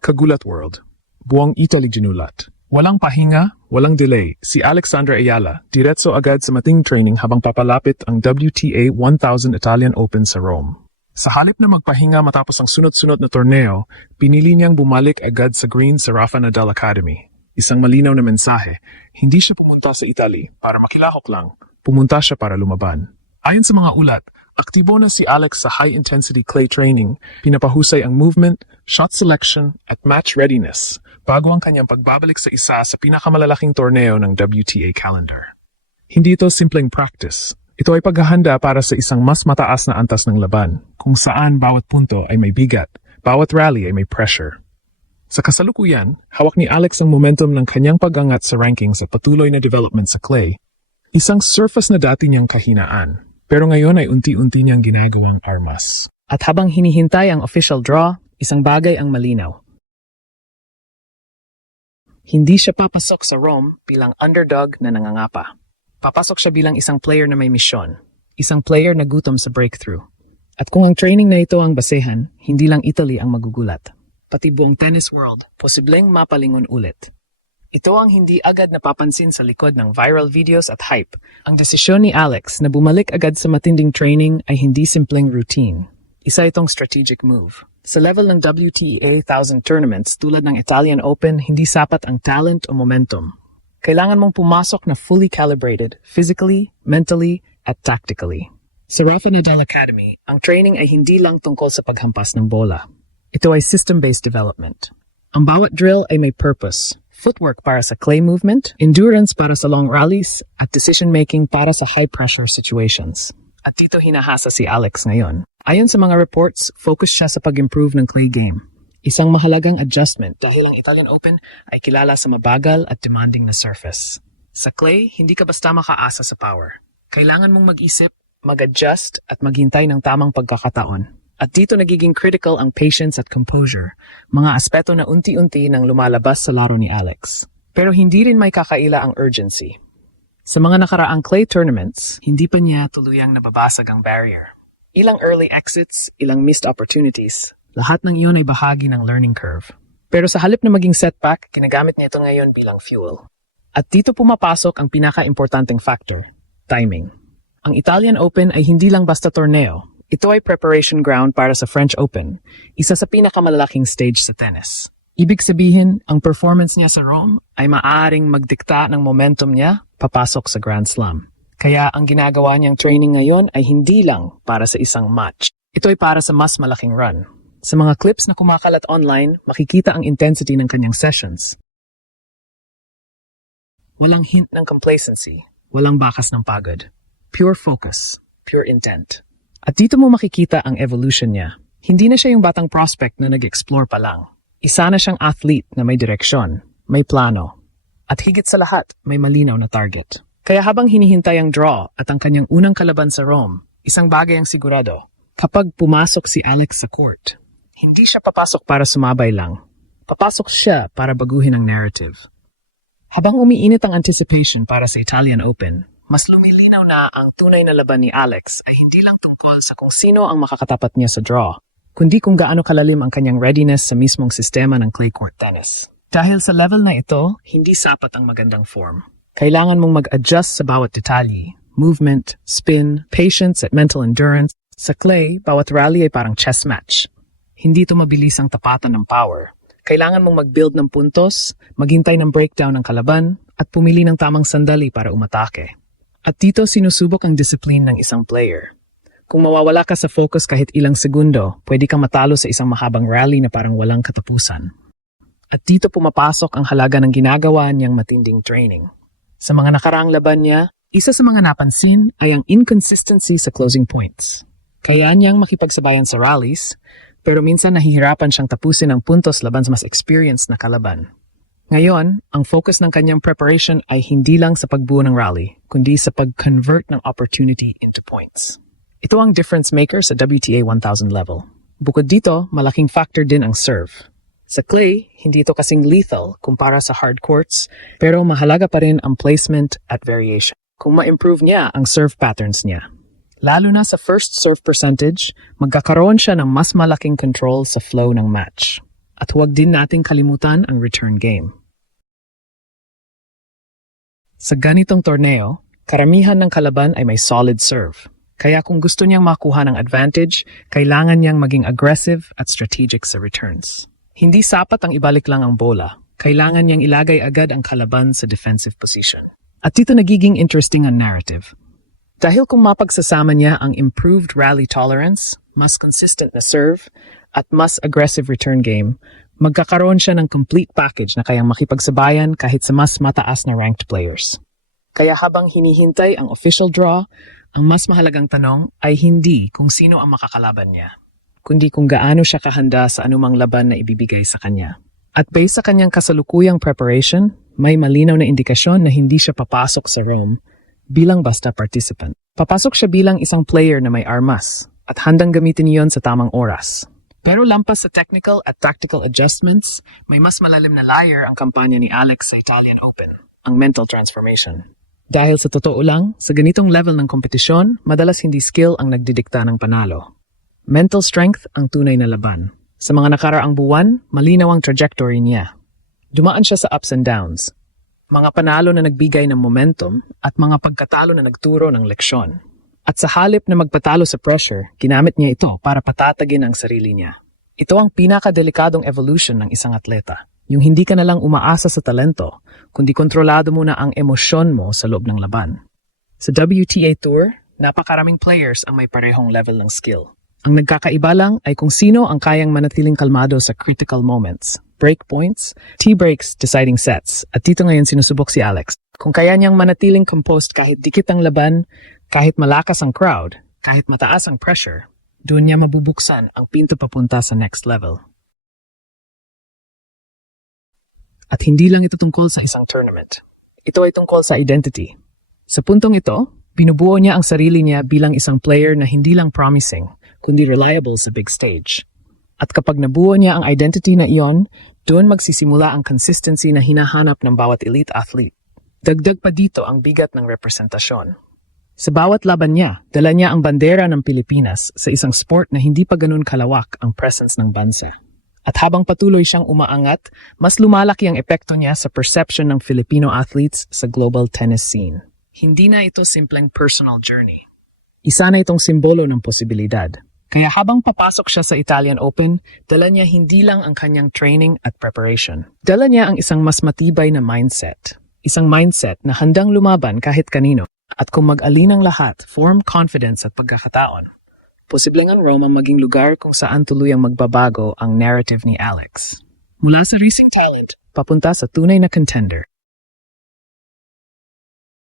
Kagulat World. Buong Italy ginulat. Walang pahinga, walang delay, si Alexandra Ayala diretso agad sa mating training habang papalapit ang WTA 1000 Italian Open sa Rome. Sa halip na magpahinga matapos ang sunod-sunod na torneo, pinili niyang bumalik agad sa green sa Rafa Nadal Academy. Isang malinaw na mensahe, hindi siya pumunta sa Italy para makilahok lang, pumunta siya para lumaban. Ayon sa mga ulat, aktibo na si Alex sa high-intensity clay training, pinapahusay ang movement, shot selection, at match readiness bago ang kanyang pagbabalik sa isa sa pinakamalalaking torneo ng WTA calendar. Hindi ito simpleng practice. Ito ay paghahanda para sa isang mas mataas na antas ng laban, kung saan bawat punto ay may bigat, bawat rally ay may pressure. Sa kasalukuyan, hawak ni Alex ang momentum ng kanyang pag-angat sa rankings at patuloy na development sa clay. Isang surface na dati niyang kahinaan, pero ngayon ay unti-unti niyang ginagawang armas. At habang hinihintay ang official draw, isang bagay ang malinaw. Hindi siya papasok sa Rome bilang underdog na nangangapa. Papasok siya bilang isang player na may misyon, isang player na gutom sa breakthrough. At kung ang training na ito ang basehan, hindi lang Italy ang magugulat. Pati buong tennis world, posibleng mapalingon ulit. Ito ang hindi agad napapansin sa likod ng viral videos at hype. Ang desisyon ni Alex na bumalik agad sa matinding training ay hindi simpleng routine. Isa itong strategic move. Sa level ng WTA 1000 tournaments tulad ng Italian Open, hindi sapat ang talent o momentum. Kailangan mong pumasok na fully calibrated, physically, mentally, at tactically. Sa Rafa Nadal Academy, ang training ay hindi lang tungkol sa paghampas ng bola. Ito ay system-based development. Ang bawat drill ay may purpose. Footwork para sa clay movement, endurance para sa long rallies, at decision-making para sa high-pressure situations. At dito hinahasa si Alex ngayon. Ayon sa mga reports, focus siya sa pag-improve ng clay game. Isang mahalagang adjustment dahil ang Italian Open ay kilala sa mabagal at demanding na surface. Sa clay, hindi ka basta makaasa sa power. Kailangan mong mag-isip, mag-adjust, at maghintay ng tamang pagkakataon. At dito nagiging critical ang patience at composure, mga aspeto na unti-unti nang lumalabas sa laro ni Alex. Pero hindi rin may kakaila ang urgency. Sa mga nakaraang clay tournaments, hindi pa niya tuluyang nababasag ang barrier. Ilang early exits, ilang missed opportunities. Lahat ng iyon ay bahagi ng learning curve. Pero sa halip na maging setback, ginagamit niya ito ngayon bilang fuel. At dito pumapasok ang pinaka-importanting factor, timing. Ang Italian Open ay hindi lang basta torneo. Ito ay preparation ground para sa French Open, isa sa pinakamalalaking stage sa tennis. Ibig sabihin, ang performance niya sa Rome ay maaaring magdikta ng momentum niya papasok sa Grand Slam. Kaya ang ginagawa niyang training ngayon ay hindi lang para sa isang match. Ito ay para sa mas malaking run. Sa mga clips na kumakalat online, makikita ang intensity ng kanyang sessions. Walang hint ng complacency, walang bakas ng pagod. Pure focus, pure intent. At dito mo makikita ang evolution niya. Hindi na siya yung batang prospect na nag-explore pa lang. Isa na siyang athlete na may direksyon, may plano. At higit sa lahat, may malinaw na target. Kaya habang hinihintay ang draw at ang kanyang unang kalaban sa Rome, isang bagay ang sigurado. Kapag pumasok si Alex sa court, hindi siya papasok para sumabay lang. Papasok siya para baguhin ang narrative. Habang umiinit ang anticipation para sa Italian Open, mas lumilinaw na ang tunay na laban ni Alex ay hindi lang tungkol sa kung sino ang makakatapat niya sa draw, kundi kung gaano kalalim ang kanyang readiness sa mismong sistema ng clay court tennis. Dahil sa level na ito, hindi sapat ang magandang form. Kailangan mong mag-adjust sa bawat detalye, movement, spin, patience at mental endurance. Sa clay, bawat rally ay parang chess match. Hindi ito mabilis ang tapatan ng power. Kailangan mong mag-build ng puntos, maghintay ng breakdown ng kalaban, at pumili ng tamang sandali para umatake. At dito sinusubok ang discipline ng isang player. Kung mawawala ka sa focus kahit ilang segundo, pwede kang matalo sa isang mahabang rally na parang walang katapusan. At dito pumapasok ang halaga ng ginagawa niyang matinding training. Sa mga nakaraang laban niya, isa sa mga napansin ay ang inconsistency sa closing points. Kaya niyang makipagsabayan sa rallies, pero minsan nahihirapan siyang tapusin ang puntos laban sa mas experienced na kalaban. Ngayon, ang focus ng kanyang preparation ay hindi lang sa pagbuo ng rally, kundi sa pag-convert ng opportunity into points. Ito ang difference maker sa WTA 1000 level. Bukod dito, malaking factor din ang serve. Sa clay, hindi ito kasing lethal kumpara sa hard courts, pero mahalaga pa rin ang placement at variation. Kung ma-improve niya ang serve patterns niya. Lalo na sa first serve percentage, magkakaroon siya ng mas malaking control sa flow ng match. At huwag din nating kalimutan ang return game. Sa ganitong torneo, karamihan ng kalaban ay may solid serve. Kaya kung gusto niyang makuha ng advantage, kailangan niyang maging aggressive at strategic sa returns. Hindi sapat ang ibalik lang ang bola. Kailangan niyang ilagay agad ang kalaban sa defensive position. At dito nagiging interesting ang narrative. Dahil kung mapagsasama niya ang improved rally tolerance, mas consistent na serve, at mas aggressive return game, magkakaroon siya ng complete package na kayang makipagsabayan kahit sa mas mataas na ranked players. Kaya habang hinihintay ang official draw, ang mas mahalagang tanong ay hindi kung sino ang makakalaban niya, kundi kung gaano siya kahanda sa anumang laban na ibibigay sa kanya. At based sa kanyang kasalukuyang preparation, may malinaw na indikasyon na hindi siya papasok sa Rome bilang basta participant. Papasok siya bilang isang player na may armas at handang gamitin iyon sa tamang oras. Pero lampas sa technical at tactical adjustments, may mas malalim na layer ang kampanya ni Alex sa Italian Open, ang mental transformation. Dahil sa totoo lang, sa ganitong level ng kompetisyon, madalas hindi skill ang nagdidikta ng panalo. Mental strength ang tunay na laban. Sa mga nakaraang buwan, malinaw ang trajectory niya. Dumaan siya sa ups and downs. Mga panalo na nagbigay ng momentum at mga pagkatalo na nagturo ng leksyon. At sa halip na magpatalo sa pressure, ginamit niya ito para patatagin ang sarili niya. Ito ang pinakadelikadong evolution ng isang atleta. Yung hindi ka na lang umaasa sa talento, kundi kontrolado mo na ang emosyon mo sa loob ng laban. Sa WTA Tour, napakaraming players ang may parehong level ng skill. Ang nagkakaiba lang ay kung sino ang kayang manatiling kalmado sa critical moments, break points, tea breaks, deciding sets. At dito ngayon sinusubok si Alex. Kung kaya niyang manatiling composed kahit dikit ang laban, kahit malakas ang crowd, kahit mataas ang pressure, doon niya mabubuksan ang pinto papunta sa next level. At hindi lang ito tungkol sa isang tournament. Ito ay tungkol sa identity. Sa puntong ito, binubuo niya ang sarili niya bilang isang player na hindi lang promising, kundi reliable sa big stage. At kapag nabuo niya ang identity na iyon, doon magsisimula ang consistency na hinahanap ng bawat elite athlete. Dagdag pa dito ang bigat ng representasyon. Sa bawat laban niya, dala niya ang bandera ng Pilipinas sa isang sport na hindi pa ganun kalawak ang presence ng bansa. At habang patuloy siyang umaangat, mas lumalaki ang epekto niya sa perception ng Filipino athletes sa global tennis scene. Hindi na ito simpleng personal journey. Isa na itong simbolo ng posibilidad. Kaya habang papasok siya sa Italian Open, dala niya hindi lang ang kanyang training at preparation. Dala niya ang isang mas matibay na mindset. Isang mindset na handang lumaban kahit kanino. At kung mag-alin ang lahat, form confidence at pagkakataon. Posibleng ang Rome ang maging lugar kung saan tuluyang magbabago ang narrative ni Alex. Mula sa racing talent, papunta sa tunay na contender.